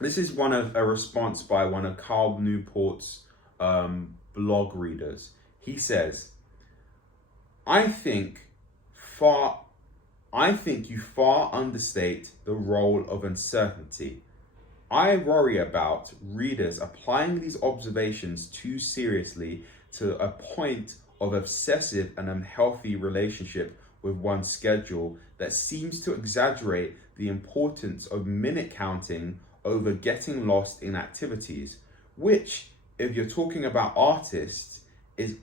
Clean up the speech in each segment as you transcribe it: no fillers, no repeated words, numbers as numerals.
This is a response by one of Carl Newport's blog readers. He says, I think far I think you far understate the role of uncertainty. I worry about readers applying these observations too seriously to a point of obsessive and unhealthy relationship with one's schedule that seems to exaggerate the importance of minute counting over getting lost in activities, which, if you're talking about artists, is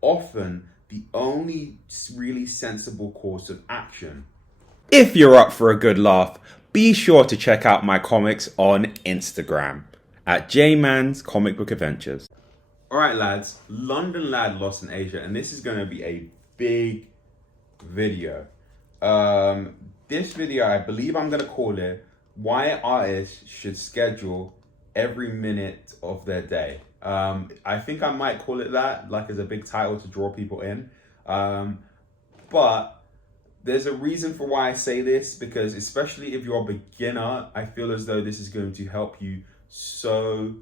often the only really sensible course of action. If you're up for a good laugh, be sure to check out my comics on Instagram at JMan's Comic Book Adventures. All right, lads, London Lad Lost in Asia, and this is going to be a big video. This video, I believe I'm going to call it Why Artists Should Schedule Every Minute of Their Day. I think I might call it that, like as a big title to draw people in. But there's a reason for why I say this, because especially if you're a beginner, I feel as though this is going to help you so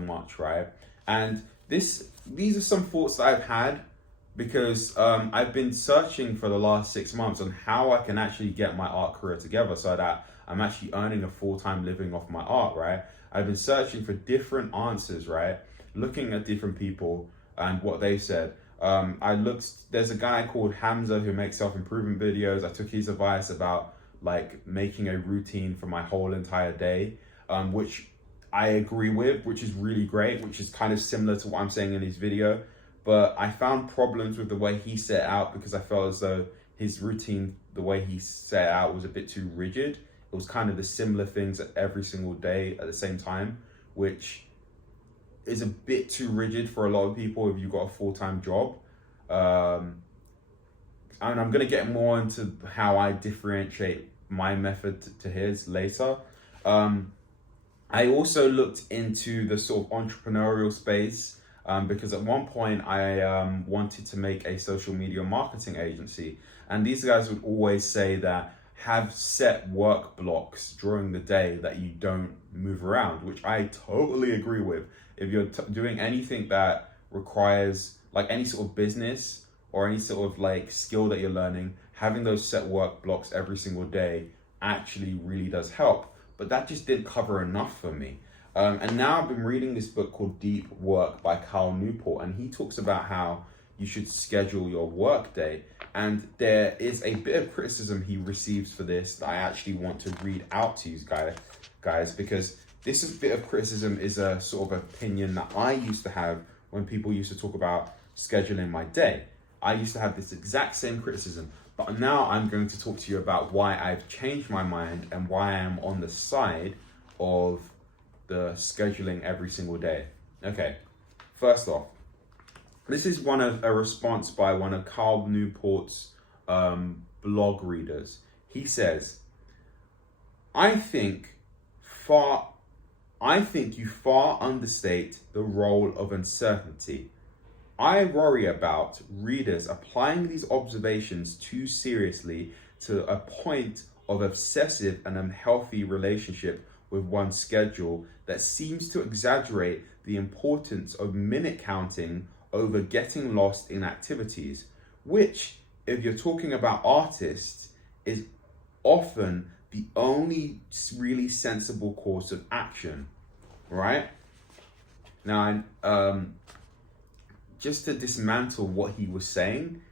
much, right? And these are some thoughts that I've had because I've been searching for the last 6 months on how I can actually get my art career together so that I'm actually earning a full-time living off my art, right? I've been searching for different answers, right? Looking at different people and what they said. There's a guy called Hamza who makes self-improvement videos. I took his advice about like making a routine for my whole entire day, which I agree with, which is really great, which is kind of similar to what I'm saying in his video. But I found problems with the way he set out because I felt as though his routine, the way he set out was a bit too rigid. It was kind of the similar things every single day at the same time, which is a bit too rigid for a lot of people if you've got a full-time job. And I'm going to get more into how I differentiate my method to his later. I also looked into the sort of entrepreneurial space because at one point I wanted to make a social media marketing agency. And these guys would always say that have set work blocks during the day that you don't move around, which I totally agree with. If you're doing anything that requires like any sort of business or any sort of like skill that you're learning, having those set work blocks every single day actually really does help. But that just didn't cover enough for me. And now I've been reading this book called Deep Work by Carl Newport, and he talks about how you should schedule your work day. And there is a bit of criticism he receives for this that I actually want to read out to you guys, because this bit of criticism is a sort of opinion that I used to have when people used to talk about scheduling my day. I used to have this exact same criticism, but now I'm going to talk to you about why I've changed my mind and why I am on the side of the scheduling every single day. Okay, first off, this is a response by one of Carl Newport's blog readers. He says, I think you far understate the role of uncertainty. I worry about readers applying these observations too seriously to a point of obsessive and unhealthy relationship with one's schedule that seems to exaggerate the importance of minute counting over getting lost in activities, which, if you're talking about artists, is often the only really sensible course of action, right? Now, just to dismantle what he was saying,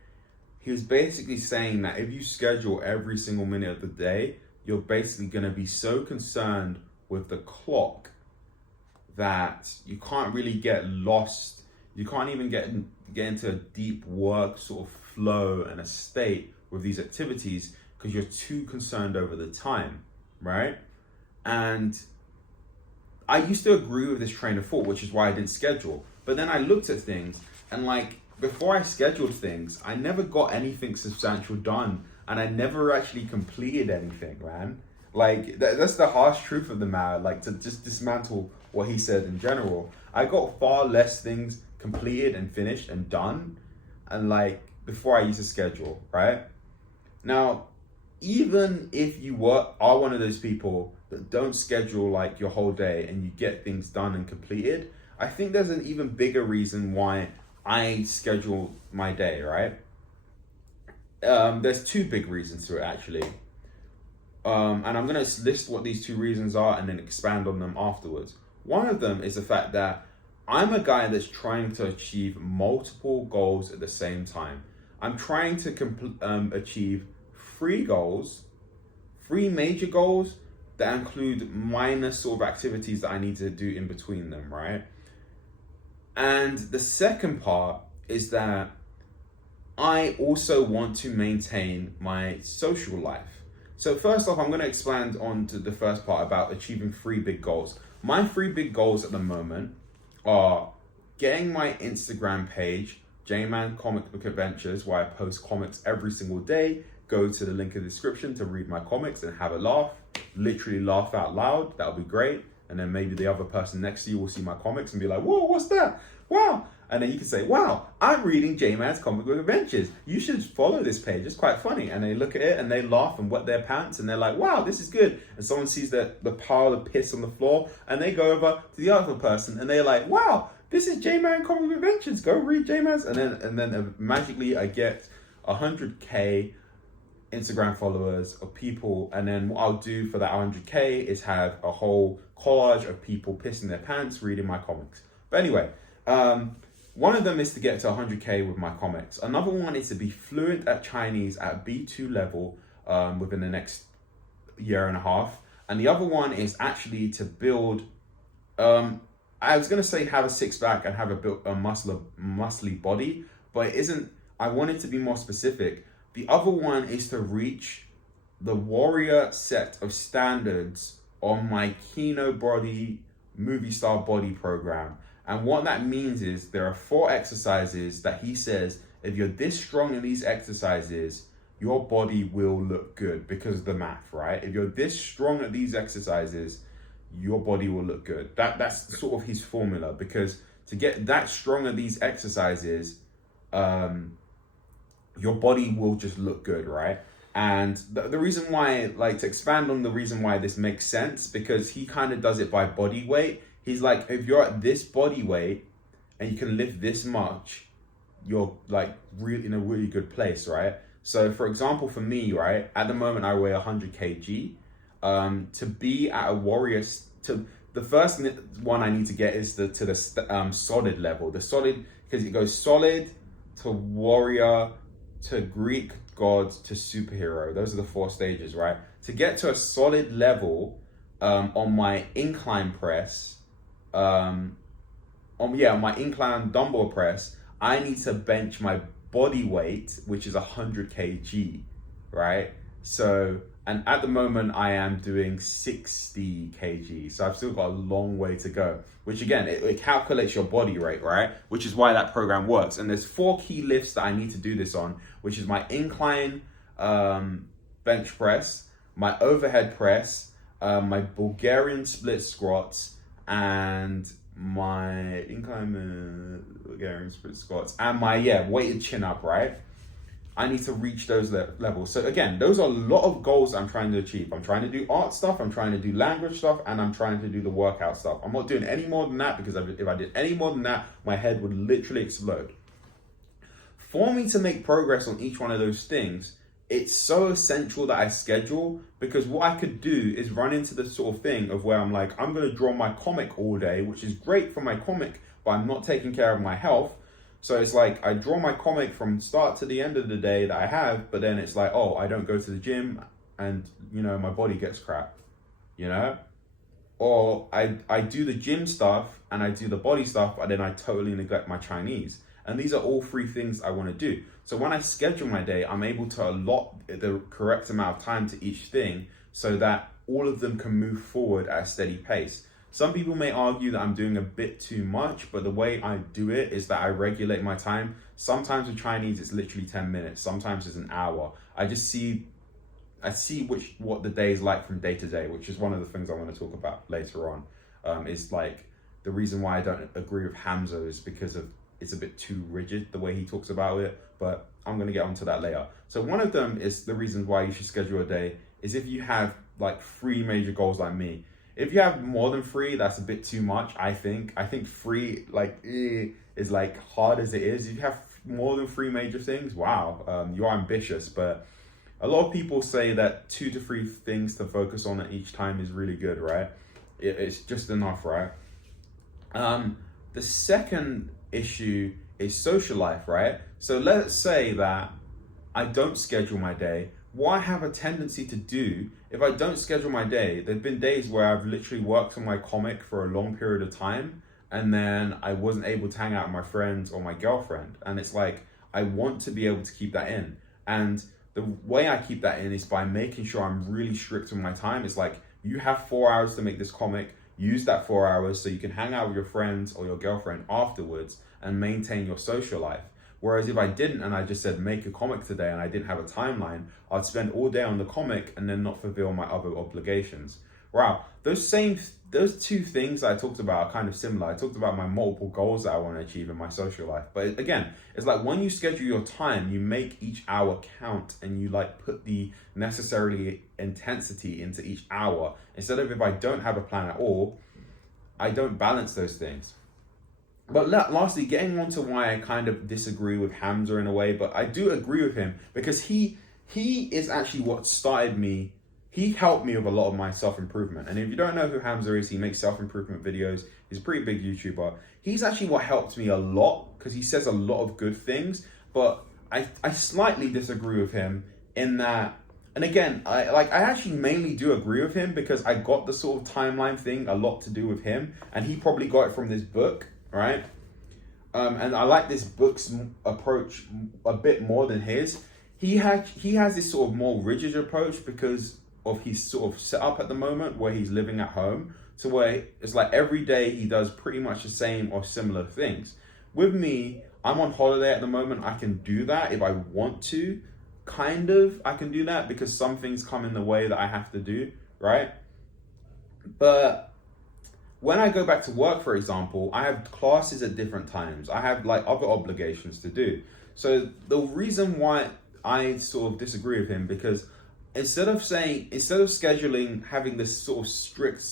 he was basically saying that if you schedule every single minute of the day, you're basically going to be so concerned with the clock that you can't really get lost. You can't even get into a deep work sort of flow and a state with these activities because you're too concerned over the time, right? And I used to agree with this train of thought, which is why I didn't schedule. But then I looked at things and like before I scheduled things, I never got anything substantial done and I never actually completed anything, man. Like that's the harsh truth of the matter. Like to just dismantle what he said in general, I got far less things completed and finished and done and like before I used to schedule, right? Now, even if you are one of those people that don't schedule like your whole day and you get things done and completed, I think there's an even bigger reason why I schedule my day, right? There's two big reasons to it actually. And I'm going to list what these two reasons are and then expand on them afterwards. One of them is the fact that I'm a guy that's trying to achieve multiple goals at the same time. I'm trying to achieve three major goals that include minor sort of activities that I need to do in between them, right? And the second part is that I also want to maintain my social life. So first off, I'm going to expand on to the first part about achieving three big goals. My three big goals at the moment are getting my Instagram page, J-Man Comic Book Adventures, where I post comics every single day. Go to the link in the description to read my comics and have a laugh. Literally laugh out loud. That'll be great. And then maybe the other person next to you will see my comics and be like, whoa, what's that? Wow. And then you can say, wow, I'm reading J-Man's Comic Book Adventures. You should follow this page. It's quite funny. And they look at it and they laugh and wet their pants and they're like, wow, this is good. And someone sees the pile of piss on the floor and they go over to the other person and they're like, wow, this is J-Man Comic Book Adventures. Go read J-Man's. And then magically I get 100K Instagram followers of people. And then what I'll do for that 100K is have a whole collage of people pissing their pants reading my comics. But anyway, one of them is to get to 100K with my comics. Another one is to be fluent at Chinese at B2 level within the next year and a half. And the other one is actually to build, I was going to say have a six pack and have a muscly body, but it isn't. I want it to be more specific. The other one is to reach the warrior set of standards on my Kino Body movie star body program. And what that means is there are 4 exercises that he says, if you're this strong in these exercises, your body will look good because of the math, right? If you're this strong at these exercises, your body will look good. That's sort of his formula, because to get that strong at these exercises, your body will just look good, right? And the reason why, like, to expand on the reason why this makes sense, because he kind of does it by body weight. He's like, if you're at this body weight and you can lift this much, you're like really in a really good place, right? So for example, for me, right, at the moment I weigh 100 kg. To be at a warrior, the first one I need to get is to the solid level. The solid, because it goes solid to warrior to Greek god to superhero. Those are the 4 stages, right? To get to a solid level on my incline press, on my incline dumbbell press, I need to bench my body weight, which is 100 kg, right? So, and at the moment I am doing 60 kg, so I've still got a long way to go, which again, it calculates your body weight, right? Which is why that program works. And there's 4 key lifts that I need to do this on, which is my incline bench press, my overhead press, my Bulgarian split squats, and my incline Bulgarian split squats, and my weighted chin up, right? I need to reach those levels. So again, those are a lot of goals I'm trying to achieve. I'm trying to do art stuff, I'm trying to do language stuff, and I'm trying to do the workout stuff. I'm not doing any more than that, because if I did any more than that, my head would literally explode. For me to make progress on each one of those things, it's so essential that I schedule, because what I could do is run into the sort of thing of where I'm like, I'm going to draw my comic all day, which is great for my comic, but I'm not taking care of my health. So it's like I draw my comic from start to the end of the day that I have, but then it's like, oh, I don't go to the gym and, my body gets crap, Or I do the gym stuff and I do the body stuff, but then I totally neglect my Chinese. And these are all 3 things I want to do. So when I schedule my day, I'm able to allot the correct amount of time to each thing so that all of them can move forward at a steady pace. Some people may argue that I'm doing a bit too much, but the way I do it is that I regulate my time. Sometimes with Chinese, it's literally 10 minutes. Sometimes it's an hour. I see what the day is like from day to day, which is one of the things I want to talk about later on. Is like the reason why I don't agree with Hamza is because of it's a bit too rigid the way he talks about it, but I'm going to get onto that later. So one of them is the reasons why you should schedule a day is if you have like 3 major goals like me. If you have more than 3, that's a bit too much, I think. I think 3 is like hard as it is. If you have more than 3 major things, wow, you're ambitious. But a lot of people say that 2 to 3 things to focus on at each time is really good, right? It's just enough, right? The second issue is social life, right? So let's say that I don't schedule my day. What I have a tendency to do, if I don't schedule my day, there've been days where I've literally worked on my comic for a long period of time, and then I wasn't able to hang out with my friends or my girlfriend. And it's like, I want to be able to keep that in. And the way I keep that in is by making sure I'm really strict with my time. It's like, you have 4 hours to make this comic, use that 4 hours so you can hang out with your friends or your girlfriend afterwards and maintain your social life. Whereas if I didn't and I just said make a comic today and I didn't have a timeline, I'd spend all day on the comic and then not fulfill my other obligations. Wow, those 2 things I talked about are kind of similar. I talked about my multiple goals that I want to achieve in my social life. But again, it's like when you schedule your time, you make each hour count and you like put the necessary intensity into each hour. Instead of if I don't have a plan at all, I don't balance those things. But lastly, getting on to why I kind of disagree with Hamza in a way, but I do agree with him because he is actually what started me. He helped me with a lot of my self-improvement. And if you don't know who Hamza is, he makes self-improvement videos. He's a pretty big YouTuber. He's actually what helped me a lot because he says a lot of good things, but I slightly disagree with him in that. And again, I actually mainly do agree with him because I got the sort of timeline thing a lot to do with him, and he probably got it from this book. Right? And I like this book's approach a bit more than his. He has this sort of more rigid approach because of his sort of setup at the moment where he's living at home, to where it's like every day he does pretty much the same or similar things. With me, I'm on holiday at the moment. I can do that if I want to, kind of. I can do that because some things come in the way that I have to do, right? But when I go back to work, for example, I have classes at different times. I have like other obligations to do. So the reason why I sort of disagree with him, because instead of scheduling, having this sort of strict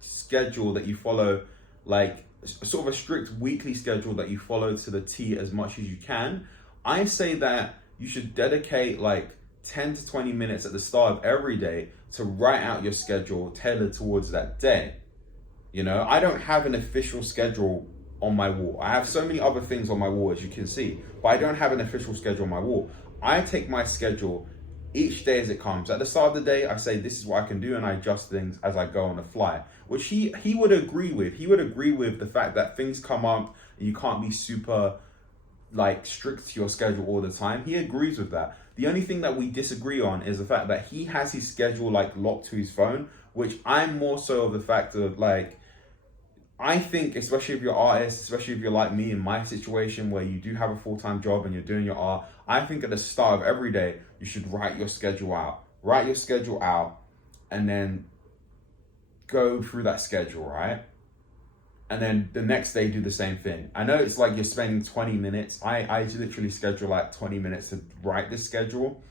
schedule that you follow, like sort of a strict weekly schedule that you follow to the T as much as you can, I say that you should dedicate like 10 to 20 minutes at the start of every day to write out your schedule tailored towards that day. You know, I don't have an official schedule on my wall. I have so many other things on my wall, as you can see, but I don't have an official schedule on my wall. I take my schedule each day as it comes. At the start of the day, I say, this is what I can do, and I adjust things as I go on the fly, which he would agree with. He would agree with the fact that things come up and you can't be super like strict to your schedule all the time. He agrees with that. The only thing that we disagree on is the fact that he has his schedule like locked to his phone, which I'm more so of the fact of like, I think, especially if you're artists, especially if you're like me in my situation where you do have a full-time job and you're doing your art, I think at the start of every day, you should write your schedule out. Write your schedule out and then go through that schedule, right? And then the next day, do the same thing. I know it's like you're spending 20 minutes. I literally schedule like 20 minutes to write this schedule.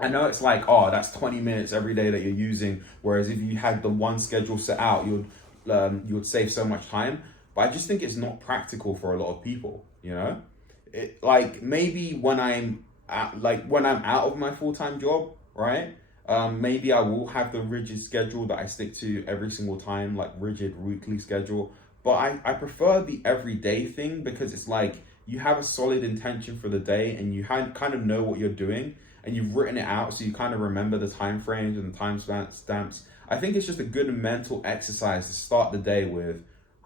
I know it's like, oh, that's 20 minutes every day that you're using. Whereas if you had the one schedule set out, you would save so much time. But I just think it's not practical for a lot of people, you know? Like maybe when I'm out of my full-time job, right? Maybe I will have the rigid schedule that I stick to every single time, like rigid weekly schedule. But I prefer the everyday thing because it's like you have a solid intention for the day and you kind of know what you're doing and you've written it out so you kind of remember the time frames and the time stamps. I think it's just a good mental exercise to start the day with,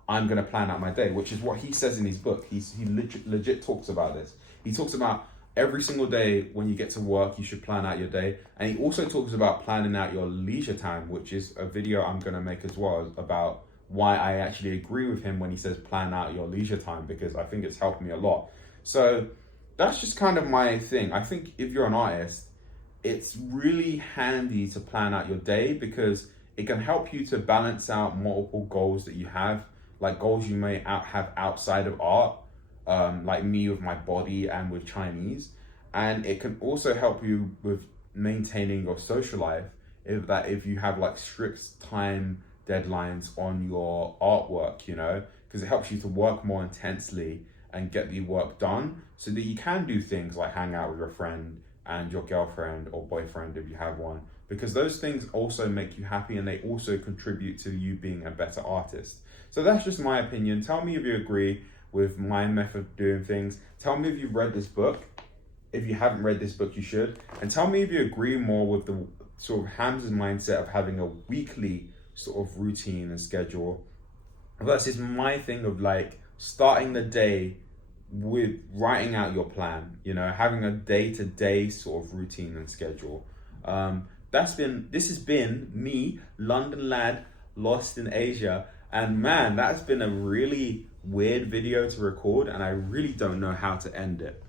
I'm going to plan out my day, which is what he says in his book. He legit talks about this. He talks about every single day when you get to work, you should plan out your day. And he also talks about planning out your leisure time, which is a video I'm going to make as well about why I actually agree with him when he says plan out your leisure time, because I think it's helped me a lot. So that's just kind of my thing. I think if you're an artist, it's really handy to plan out your day because it can help you to balance out multiple goals that you have, like goals you may have outside of art, like me with my body and with Chinese. And it can also help you with maintaining your social life if you have like strict time deadlines on your artwork, you know, because it helps you to work more intensely and get the work done so that you can do things like hang out with your friend and your girlfriend or boyfriend if you have one, because those things also make you happy and they also contribute to you being a better artist. So that's just my opinion. Tell me if you agree with my method of doing things. Tell me if you've read this book. If you haven't read this book, you should. And tell me if you agree more with the sort of Hamza's mindset of having a weekly sort of routine and schedule versus my thing of like starting the day with writing out your plan, you know, having a day-to-day sort of routine and schedule. This has been me, London lad, lost in Asia. And man, that's been a really weird video to record, and I really don't know how to end it.